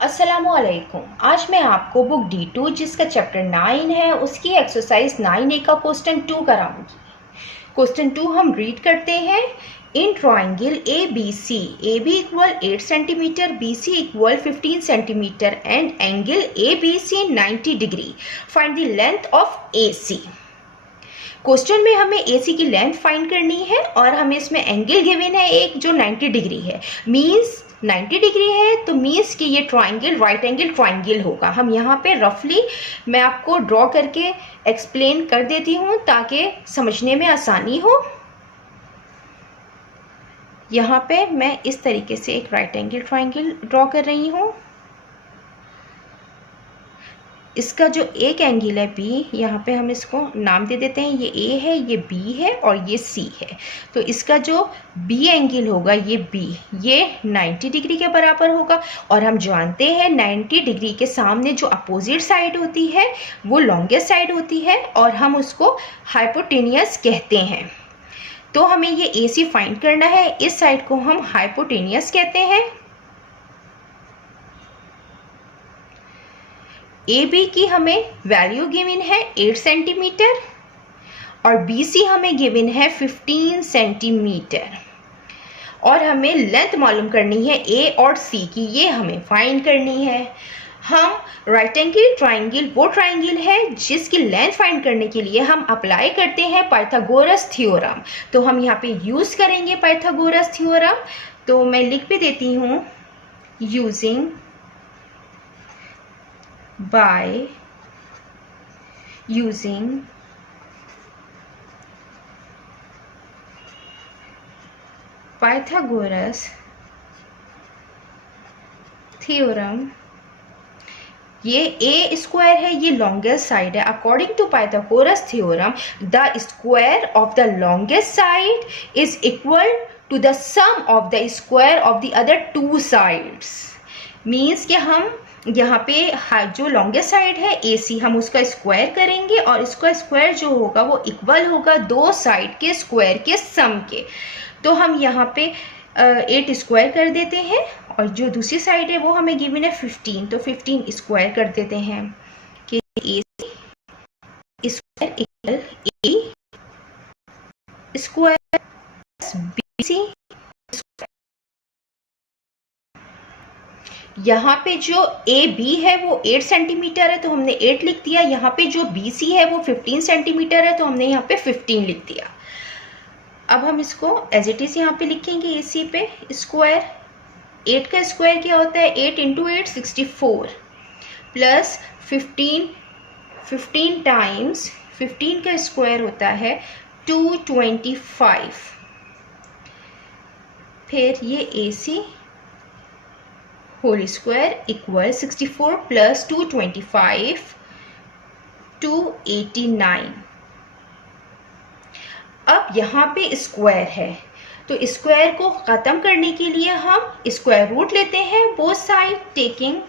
अस्सलामुअलैकुम। आज मैं आपको बुक D2 जिसका चैप्टर 9 है उसकी एक्सरसाइज 9A का क्वेश्चन 2 कराऊंगी। क्वेश्चन 2 हम रीड करते हैं। In triangle A B C, A B equal 8 centimetre, B C equal 15 centimetre and angle A B C 90 degree, find the length of A C. Question में हमें ए सी की length find करनी है और हमें इसमें एंगल गिवन है एक जो 90 डिग्री है। मीन्स 90 डिग्री है तो मीन्स कि ये ट्राइंगल राइट एंगल ट्राइंगल होगा। हम यहाँ पे रफली मैं आपको ड्रॉ करके एक्सप्लेन कर देती हूँ ताकि समझने में आसानी हो। यहाँ पे मैं इस तरीके से एक राइट एंगल ट्राइंगल ड्रॉ कर रही हूँ। इसका जो एक एंगल है बी, यहाँ पे हम इसको नाम दे देते हैं, ये ए है, ये बी है और ये सी है। तो इसका जो बी एंगल होगा ये बी, ये 90 डिग्री के बराबर होगा। और हम जानते हैं 90 डिग्री के सामने जो अपोजिट साइड होती है वो लॉन्गेस्ट साइड होती है और हम उसको हाइपोटेनियस कहते हैं। तो हमें ये ए सी फाइंड करना है, इस साइड को हम हाइपोटेनियस कहते हैं। ए बी की हमें वैल्यू गिवन है 8 सेंटीमीटर और बी सी हमें गिवन है 15 सेंटीमीटर और हमें लेंथ मालूम करनी है ए और सी की, ये हमें फाइंड करनी है। हम राइट एंगल ट्राइंगल वो ट्राइंगल है जिसकी लेंथ फाइंड करने के लिए हम अप्लाई करते हैं पाइथागोरस थ्योरम। तो हम यहाँ पे यूज़ करेंगे पाइथागोरस थ्योरम। तो मैं लिख भी देती हूँ, using by using Pythagoras theorem। ये ए स्क्वायर है, ये लॉन्गेस्ट साइड है। According to Pythagoras theorem the square of the longest side is equal to the sum of the square of the other two sides. Means कि हम यहाँ पे जो longest side है ए सी, हम उसका स्क्वायर करेंगे और इसका स्क्वायर जो होगा वो इक्वल होगा दो साइड के स्क्वायर के सम के। तो हम यहाँ पे 8 स्क्वायर कर देते हैं और जो दूसरी साइड है वो हमें गिवन है 15, तो 15 स्क्वायर कर देते हैं कि ए सी स्क्वायर इक्वल ए स्क्वायर बी सी। यहाँ पे जो ए बी है वो 8 सेंटीमीटर है तो हमने 8 लिख दिया। यहाँ पे जो बी सी है वो 15 सेंटीमीटर है तो हमने यहाँ पे 15 लिख दिया। अब हम इसको एज इट इज यहाँ पे लिखेंगे ए सी पे स्क्वायर। 8 का स्क्वायर क्या होता है, 8 इंटू 8 64 प्लस 15 टाइम्स 15 का स्क्वायर होता है 225। फिर ये ए सी होल स्क्वायर इक्वल 64 प्लस 225 289। अब यहाँ पे स्क्वायर है तो स्क्वायर को ख़त्म करने के लिए हम स्क्वायर रूट लेते हैं both side, taking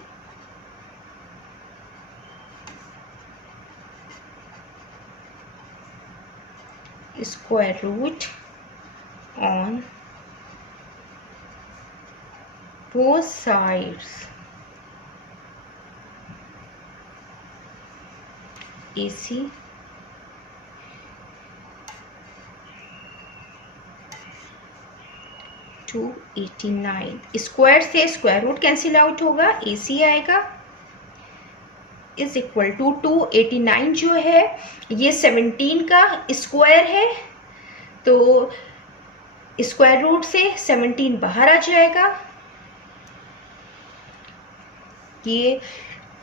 square root on both sides। AC 289। Square से स्क्वायर रूट कैंसिल आउट होगा, AC आएगा इज इक्वल टू 289 जो है ये 17 का स्क्वायर है तो स्क्वायर रूट से 17 बाहर आ जाएगा। ये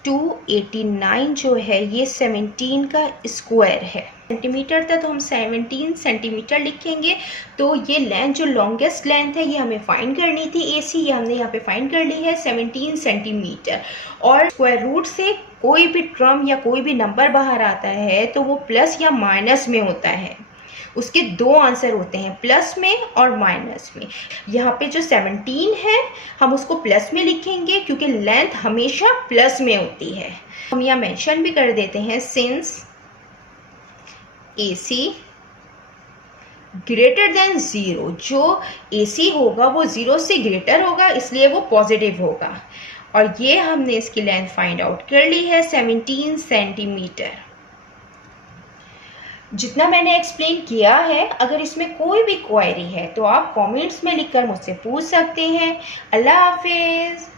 289 जो है ये 17 का स्क्वायर है। सेंटीमीटर था तो हम 17 सेंटीमीटर लिखेंगे। तो ये लेंथ जो लॉन्गेस्ट लेंथ है ये हमें फाइंड करनी थी ए सी, ये हमने यहाँ पे फाइंड कर ली है 17 सेंटीमीटर। और स्क्वायर रूट से कोई भी टर्म या कोई भी नंबर बाहर आता है तो वो प्लस या माइनस में होता है। उसके दो आंसर होते हैं, प्लस में और माइनस में। यहाँ पे जो 17 है हम उसको प्लस में लिखेंगे क्योंकि लेंथ हमेशा प्लस में होती है। हम यहाँ मेंशन भी कर देते हैं सिंस AC ग्रेटर देन 0, जो AC होगा वो 0 से ग्रेटर होगा इसलिए वो पॉजिटिव होगा। और ये हमने इसकी लेंथ फाइंड आउट कर ली है 17 सेंटीमीटर। जितना मैंने एक्सप्लेन किया है, अगर इसमें कोई भी क्वेरी है तो आप कमेंट्स में लिखकर मुझसे पूछ सकते हैं। अल्लाह हाफिज़।